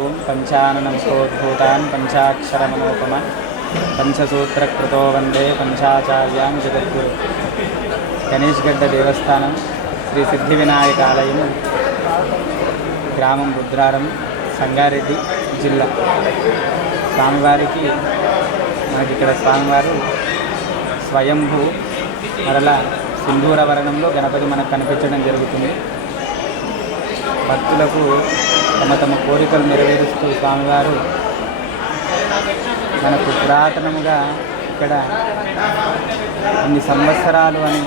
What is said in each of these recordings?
ఓం పంచాననం సోద్భూతాన్ పంచాక్షరమనోపమ పంచసూత్రకృతో వందే పంచాచార్యాం జగద్గురు గణేష్ గడ్డ దేవస్థానం శ్రీ సిద్ధి వినాయక ఆలయం గ్రామం రుద్రారం సంగారెడ్డి జిల్లా। స్వామివారికి మనకి ఇక్కడ స్వామివారు స్వయంభూ మరలా సింధూర వరణంలో గణపతి మనకు కనిపించడం జరుగుతుంది. భక్తులకు తమ తమ కోరికలు నెరవేరుస్తూ స్వామివారు మనకు పురాతనముగా ఇక్కడ కొన్ని సంవత్సరాలు అని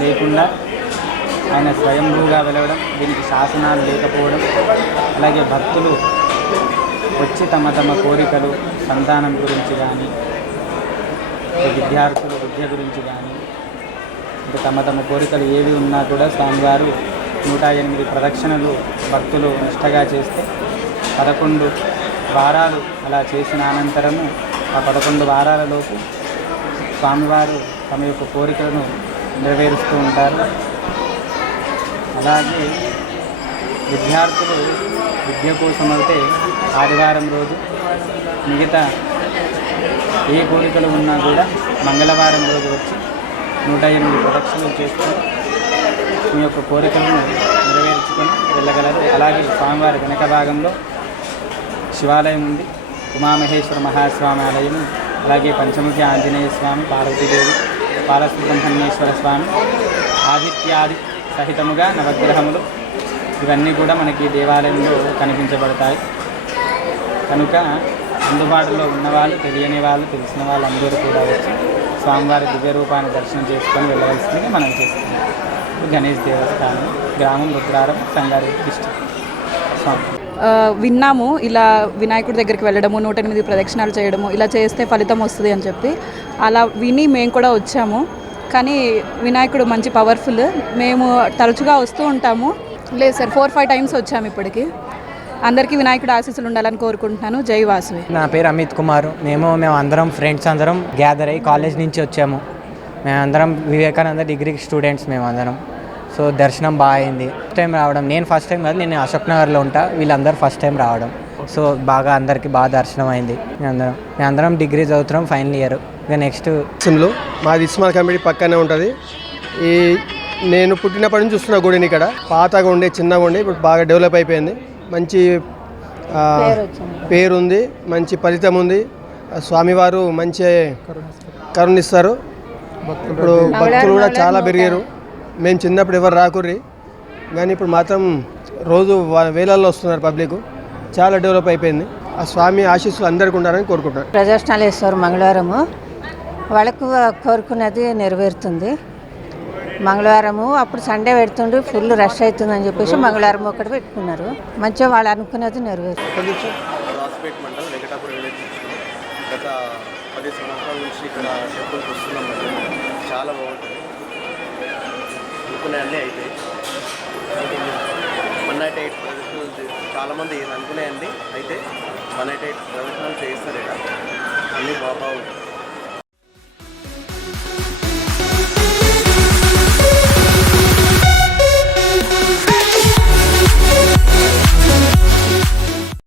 లేకుండా ఆయన స్వయంభూగా వెలవడం దీనికి శాసనాలు లేకపోవడం అలాగే భక్తులు వచ్చి తమ తమ కోరికలు సంతానం గురించి కానీ విద్యార్థుల విద్య గురించి కానీ ఇంకా తమ తమ కోరికలు ఏవి ఉన్నా కూడా స్వామివారు నూట ఎనిమిది ప్రదక్షిణలు భక్తులు నిష్టగా చేస్తే పదకొండు వారాలు అలా చేసిన అనంతరము ఆ పదకొండు వారాలలోపు స్వామివారు తమ యొక్క కోరికలను నెరవేరుస్తూ ఉంటారు. అలాగే విద్యార్థులు విద్య కోసం అయితే ఆదివారం రోజు మిగతా ఏ కోరికలు ఉన్నా కూడా మంగళవారం రోజు వచ్చి నూట ఎనిమిది ప్రదక్షిణలు చేస్తూ మీ యొక్క కోరికలను నెరవేర్చుకొని వెళ్ళగలరు. అలాగే స్వామివారి వెనక భాగంలో శివాలయం ఉంది. ఉమామహేశ్వర మహాస్వామి ఆలయం అలాగే పంచముఖి ఆంజనేయ స్వామి పార్వతీదేవి బాలసుబ్రహ్మణ్యేశ్వర స్వామి ఆదిత్యాది సహితముగా నవగ్రహములు. ఇవన్నీ కూడా మనకి దేవాలయంలో కనిపించబడతాయి. కనుక అందుబాటులో ఉన్నవాళ్ళు తెలియని వాళ్ళు తెలిసిన వాళ్ళు అందరూ కూడా వచ్చి స్వామివారి దివ్య రూపాన్ని దర్శనం చేసుకొని వెళ్ళవలసింది మనం చేస్తున్నాం. గణేష్ దేవస్థానం గ్రామం రుద్రారం సంగారెడ్డి డిస్టిక్. స్వామి. విన్నాము ఇలా వినాయకుడి దగ్గరికి వెళ్ళడము నూట ఎనిమిది ప్రదక్షిణాలు చేయడము ఇలా చేస్తే ఫలితం వస్తుంది అని చెప్పి. అలా విని మేము కూడా వచ్చాము. కానీ వినాయకుడు మంచి పవర్ఫుల్ మేము తరచుగా వస్తూ ఉంటాము. లేదు సార్ ఫోర్ ఫైవ్ టైమ్స్ వచ్చాము ఇప్పటికి. అందరికీ వినాయకుడు ఆశీస్సులు ఉండాలని కోరుకుంటున్నాను. జై వాసువి. నా పేరు అమిత్ కుమార్. మేము మేము అందరం ఫ్రెండ్స్ అందరం గ్యాదర్ అయ్యి కాలేజ్ నుంచి వచ్చాము. మేమందరం వివేకానంద డిగ్రీ స్టూడెంట్స్ మేము అందరం సో దర్శనం బాగా అయింది. ఫస్ట్ టైం రావడం. నేను ఫస్ట్ టైం కాదు నేను అశోక్ నగర్లో ఉంటా. వీళ్ళందరూ ఫస్ట్ టైం రావడం. సో బాగా అందరికీ బాగా దర్శనం అయింది. మేమందరం మేమందరం డిగ్రీ చదువుతున్నాం ఫైనల్ ఇయర్ ఇక నెక్స్ట్ సిమ్లో మాది ఇస్మాల్ కమిటీ పక్కనే ఉంటుంది. ఈ నేను పుట్టినప్పటి నుంచి చూస్తున్న గుడిని ఇక్కడ. పాతగా ఉండే చిన్నగా ఉండే ఇప్పుడు బాగా డెవలప్ అయిపోయింది. మంచి ఆ, పేరు ఉంది మంచి ఫలితం ఉంది. స్వామివారు మంచి కరుణిస్తారు. ఇప్పుడు భక్తులు కూడా చాలా పెరిగారు. మేము చిన్నప్పుడు ఎవరు రాకుర్రి. కానీ ఇప్పుడు మాత్రం రోజు వా- వేలల్లో వస్తున్నారు పబ్లిక్. చాలా డెవలప్ అయిపోయింది. ఆ స్వామి ఆశీస్సులు అందరికీ ఉండాలని కోరుకుంటున్నాను. ప్రదర్శనలు వేస్తారు మంగళవారము. వాళ్ళకు కోరుకున్నది నెరవేరుతుంది. మంగళవారము అప్పుడు సండే పెడుతుండ్రు ఫుల్ రష్ అవుతుందని చెప్పేసి మంగళవారం ఒకటి పెట్టుకున్నారు. మంచిగా వాళ్ళు అనుకున్నది నెరవేరుతుంది. రాస్పేట్ మండలం వెంకటాపురం విలేజ్ నుంచి గత పది సంవత్సరాల నుంచి ఇక్కడ టెంపుల్కి వస్తున్నాం. మరి చాలా బాగుంటుంది. అనుకునేవన్నీ అయితే వన్ నైట్ ఎయిట్ ప్రదర్శనలు చాలామంది చాలామంది అనుకునేయండి అయితే వన్ నైట్ ఎయిట్ ప్రదర్శనలు చేస్తారు ఇక్కడ అన్నీ బాగా బాగుంటుంది